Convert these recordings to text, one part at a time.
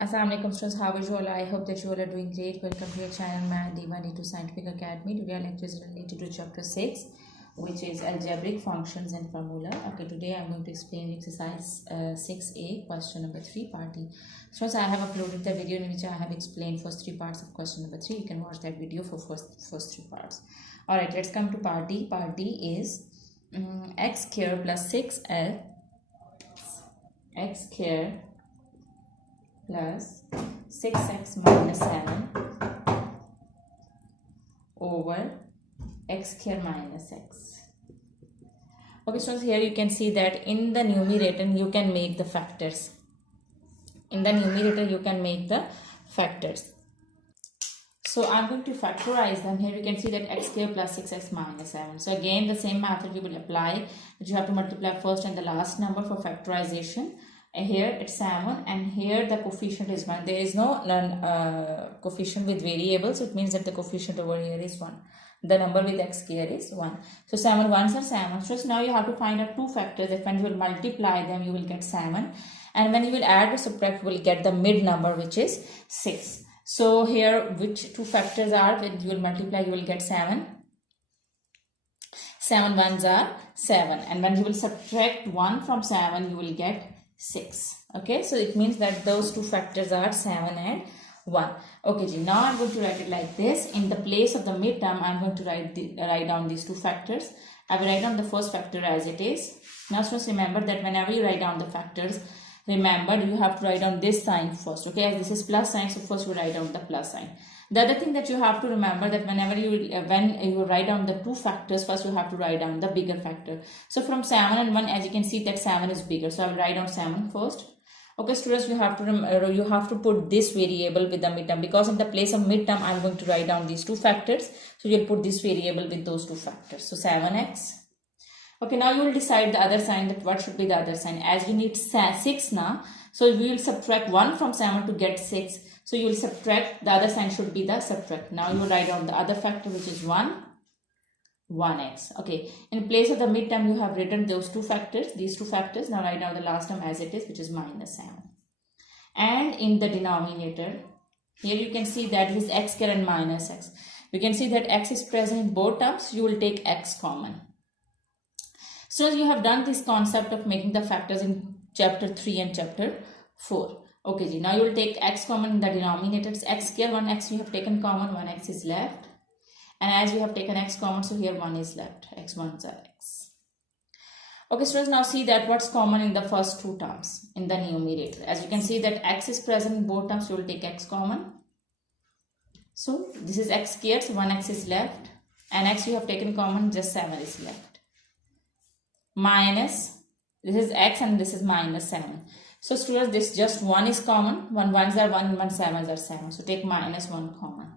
Assalamu alaikum students, how are you all? I hope that you all are doing great. Welcome to your channel Math D1 to Scientific Academy. Today our lecture is related to chapter 6, which is algebraic functions and formula. Okay, today I'm going to explain exercise 6a, question number 3, part D. Students, I have uploaded the video in which I have explained first 3 parts of question number 3. You can watch that video for first 3 parts. Alright, let's come to part D. Part D is x square plus 6x square plus 6x minus 7 over x square minus x. Okay, so here you can see that in the numerator you can make the factors. In the numerator you can make the factors. So I'm going to factorize them. Here you can see that x square plus 6x minus 7. So again the same method you will apply, but you have to multiply first and the last number for factorization. Here it's 7 and here the coefficient is 1. There is no coefficient with variables, so it means that the coefficient over here is 1. The number with x square is 1. So 7 ones are 7. So now you have to find out two factors that when you will multiply them you will get 7, and when you will add or subtract you will get the mid number, which is 6. So here which two factors are, when you will multiply you will get 7. 7 ones are 7, and when you will subtract 1 from 7 you will get 6. Okay, so it means that those two factors are 7 and 1. Okay, now I'm going to write it like this. In the place of the midterm, I'm going to write down these two factors. I will write down the first factor as it is. Now, just remember that whenever you write down the factors, remember you have to write down this sign first. Okay, as this is plus sign, so first you write down the plus sign. The other thing that you have to remember that whenever when you write down the two factors, first you have to write down the bigger factor. So from 7 and 1, as you can see that 7 is bigger. So I will write down 7 first. Okay, students, you have to put this variable with the midterm, because in the place of midterm I am going to write down these two factors. So you will put this variable with those two factors. So 7x. Okay, now you will decide the other sign, that what should be the other sign. As you need 6 now, so we will subtract 1 from 7 to get 6. So you will subtract, the other sign should be the subtract. Now you will write down the other factor, which is 1x. Okay, in place of the midterm you have written those two factors, these two factors. Now write down the last term as it is, which is minus 7. And in the denominator, here you can see that this x square and minus x. You can see that x is present in both terms. You will take x common. So you have done this concept of making the factors in chapter 3 and chapter 4. Okay, now you will take x common in the denominators. X square, 1x you have taken common, 1x is left. And as you have taken x common, so here 1 is left. x1s are x. Okay, students, now see that what's common in the first two terms in the numerator. As you can see that x is present in both terms, so you will take x common. So this is x squared, so 1x is left. And x you have taken common, just 7 is left. Minus, this is x and this is minus 7. So students, this just 1 is common. 1 ones are 1, 1 sevens are 7. So take minus 1 common.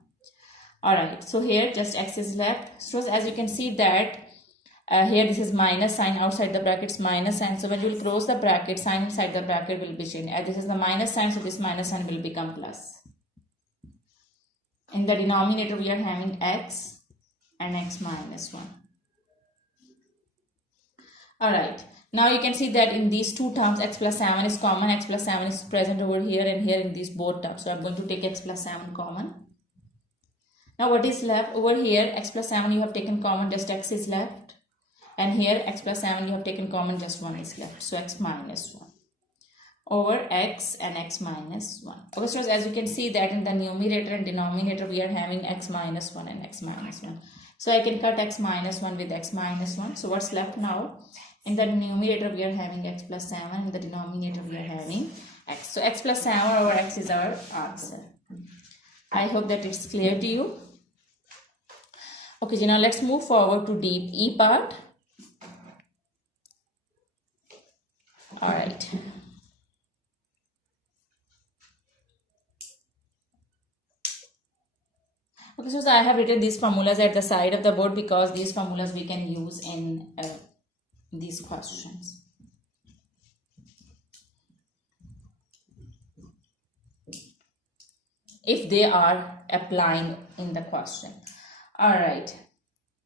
Alright, so here just x is left. So as you can see that here this is minus sign, outside the brackets minus sign. So when you will close the bracket, sign inside the bracket will be changed. As this is the minus sign, so this minus sign will become plus. In the denominator we are having x and x minus 1. Alright, now you can see that in these two terms x plus 7 is common. X plus 7 is present over here and here in these both terms. So I'm going to take x plus 7 common. Now what is left over here? X plus 7 you have taken common, just x is left. And here x plus 7 you have taken common, just 1 is left. So x minus 1 over x and x minus 1. Okay, so as you can see that in the numerator and denominator we are having x minus 1 and x minus 1. So I can cut x minus 1 with x minus 1. So what's left now? In the numerator we are having x plus 7. In the denominator we are having x. So x plus 7 over x is our answer. I hope that it's clear to you. Okay, so now let's move forward to deep E part. Alright. Okay, so I have written these formulas at the side of the board because these formulas we can use in these questions. If they are applying in the question. Alright.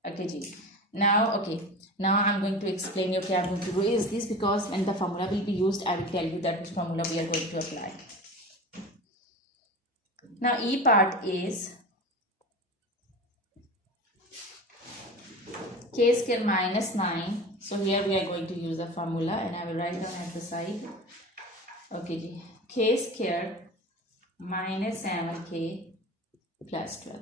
Okay, Ji. Now I'm going to explain you. Okay, I'm going to erase this because when the formula will be used, I will tell you that which formula we are going to apply. Now E part is k square minus 9. So here we are going to use the formula and I will write down at the side. Okay, ji. K square minus 7k plus 12.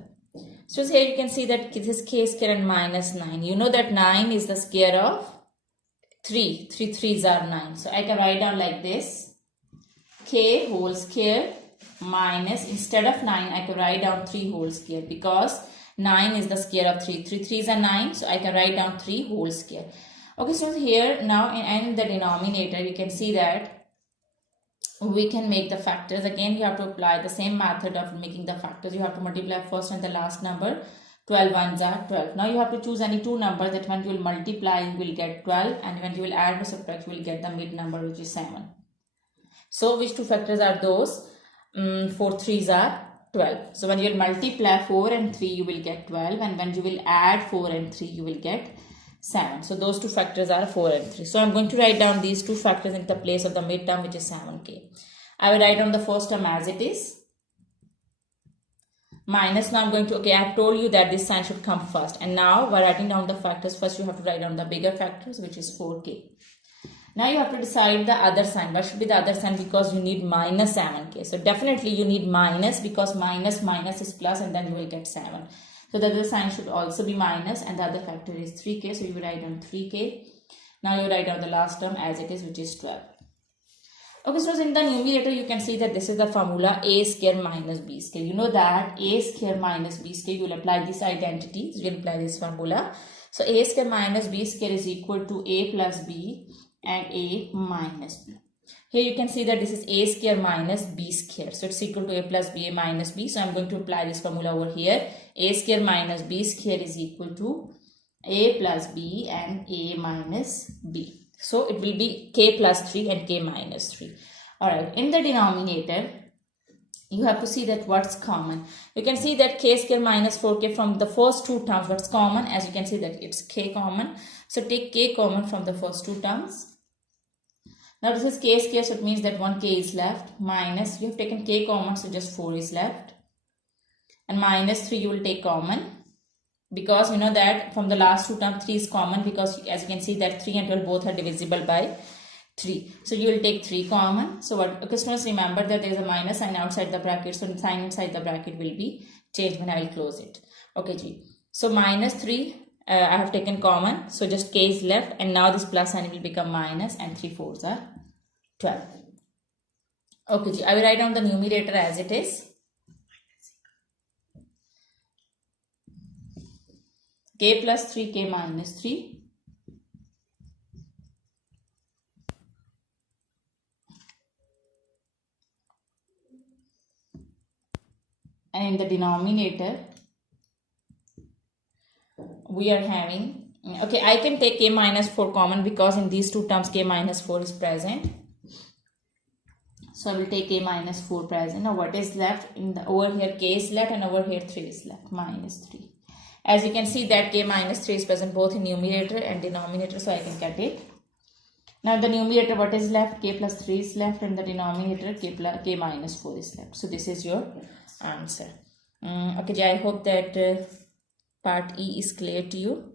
So here you can see that this is k square and minus 9. You know that 9 is the square of 3. 3 3s are 9. So I can write down like this. K whole square minus, instead of 9 I can write down 3 whole square, because 9 is the square of 3. 3 3s are 9. So I can write down 3 whole square. Okay, so here now in the denominator you can see that we can make the factors. Again you have to apply the same method of making the factors. You have to multiply first and the last number. 12 ones are 12. Now you have to choose any two numbers that when you will multiply you will get 12, and when you will add or subtract you will get the mid number, which is 7. So which two factors are those? 4 3s are 12. So when you will multiply 4 and 3 you will get 12, and when you will add 4 and 3 you will get 7. So those two factors are 4 and 3. So I'm going to write down these two factors in the place of the mid term, which is 7k. I will write down the first term as it is. Minus, now I'm going to, okay, I have told you that this sign should come first. And now while writing down the factors, first you have to write down the bigger factors, which is 4k. Now you have to decide the other sign. What should be the other sign? Because you need minus 7k. So definitely you need minus, because minus minus is plus and then you will get 7. So the other sign should also be minus, and the other factor is 3k. So you will write down 3k. Now you write down the last term as it is, which is 12. Okay, so in the numerator you can see that this is the formula a square minus b square. You know that a square minus b square, you will apply this identity. You will apply this formula. So a square minus b square is equal to a plus b and a minus b. Here you can see that this is a square minus b square. So it's equal to a plus b, a minus b. So I'm going to apply this formula over here. A square minus b square is equal to a plus b and a minus b. So it will be k plus 3 and k minus 3. Alright, in the denominator, you have to see that what's common. You can see that k square minus 4k from the first two terms. What's common? As you can see that it's k common. So take k common from the first two terms. Now this is k square, so it means that 1k is left. Minus, you have taken k common, so just 4 is left. And minus 3 you will take common. Because you know that from the last two terms 3 is common, because as you can see that 3 and 12 both are divisible by 3. So you will take 3 common. So what, okay, students, remember that there is a minus sign outside the bracket. So the sign inside the bracket will be changed when I will close it. Okay, ji. So minus 3 I have taken common. So just k is left, and now this plus sign will become minus, and 3 4s are 12. Okay, ji. I will write down the numerator as it is. K plus 3, k minus 3. And in the denominator, we are having, okay, I can take k minus 4 common, because in these two terms k minus 4 is present. So I will take k minus 4 present. Now what is left? In the over here k is left, and over here 3 is left, minus 3. As you can see that k minus 3 is present both in numerator and denominator, so I can cut it. Now the numerator, what is left? K plus 3 is left, and the denominator k minus 4 is left. So this is your answer. Okay, I hope that part E is clear to you.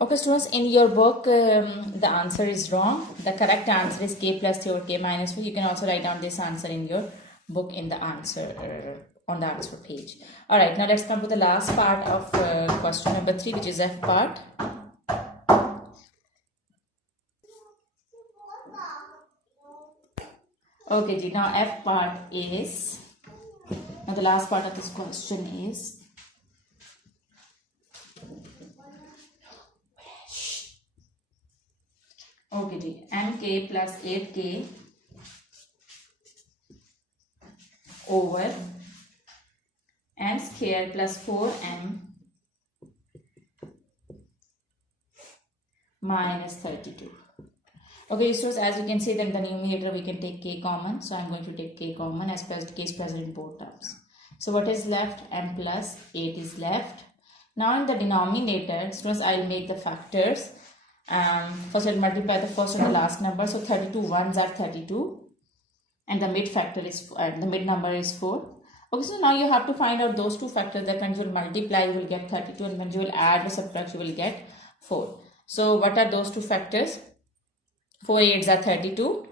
Okay, students, in your book, the answer is wrong. The correct answer is k plus 3 or k minus 4. You can also write down this answer in your book in the answer, on the answer page. Alright, now let's come to the last part of question number 3, which is F part. Okay, ji, now F part is, now the last part of this question is, okay, ji, mk plus 8k over m square plus 4m minus 32. Okay, so as you can see that in the numerator we can take k common. So I'm going to take k common, as k is present in both terms. So what is left? M plus 8 is left. Now in the denominator, students, I'll make the factors. First I'll multiply the first and the last number. So 32 ones are 32, and the mid factor is the mid number is 4. Okay, so now you have to find out those two factors, that when you will multiply you will get 32, and when you will add or subtract you will get 4. So what are those two factors? 4 8s are 32,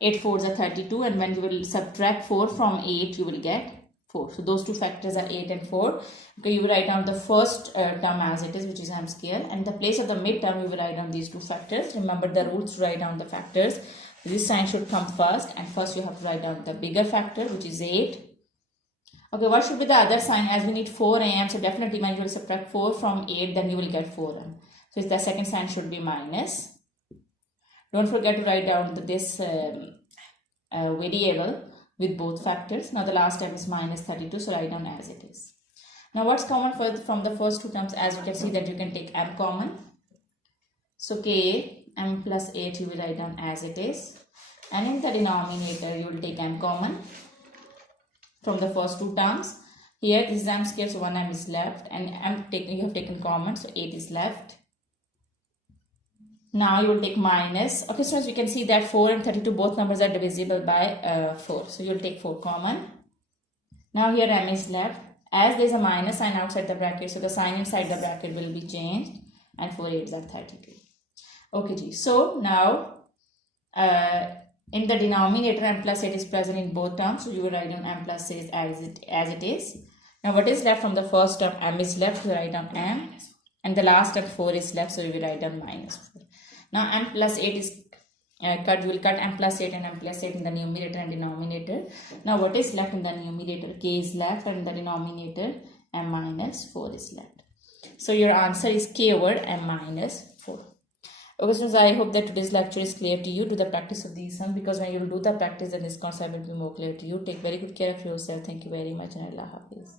8 4s are 32, and when you will subtract 4 from 8 you will get 4. So those two factors are 8 and 4. Okay, you will write down the first term as it is, which is m square, and the place of the mid term you will write down these two factors. Remember the rules to write down the factors. This sign should come first, and first you have to write down the bigger factor, which is 8. Okay, what should be the other sign? As we need 4am, so definitely when you will subtract 4 from 8, then you will get 4m. So the second sign should be minus. Don't forget to write down this variable with both factors. Now the last term is minus 32, so write down as it is. Now what's common from the first two terms? As you can see that you can take m common. So k, m plus 8 you will write down as it is. And in the denominator you will take m common from the first two terms. Here this is m square, so 1m is left, and you have taken common, so 8 is left. Now you will take minus. Okay, so as you can see that 4 and 32 both numbers are divisible by 4. So you will take 4 common. Now here m is left. As there is a minus sign outside the bracket, so the sign inside the bracket will be changed, and 4 8s are 32. Okay, so now in the denominator m plus 8 is present in both terms, so you will write down m plus 8 as it is. Now what is left from the first term? M is left, you write down m, and the last term 4 is left, so you will write down minus 4. Now m plus 8 is cut. You will cut m plus 8 and m plus 8 in the numerator and denominator. Now what is left in the numerator? K is left, and in the denominator m minus 4 is left. So your answer is k over m minus 4. Okay, students, I hope that today's lecture is clear to you. Do the practice of these sums, because when you will do the practice, then this concept will be more clear to you. Take very good care of yourself. Thank you very much, and Allah Hafiz.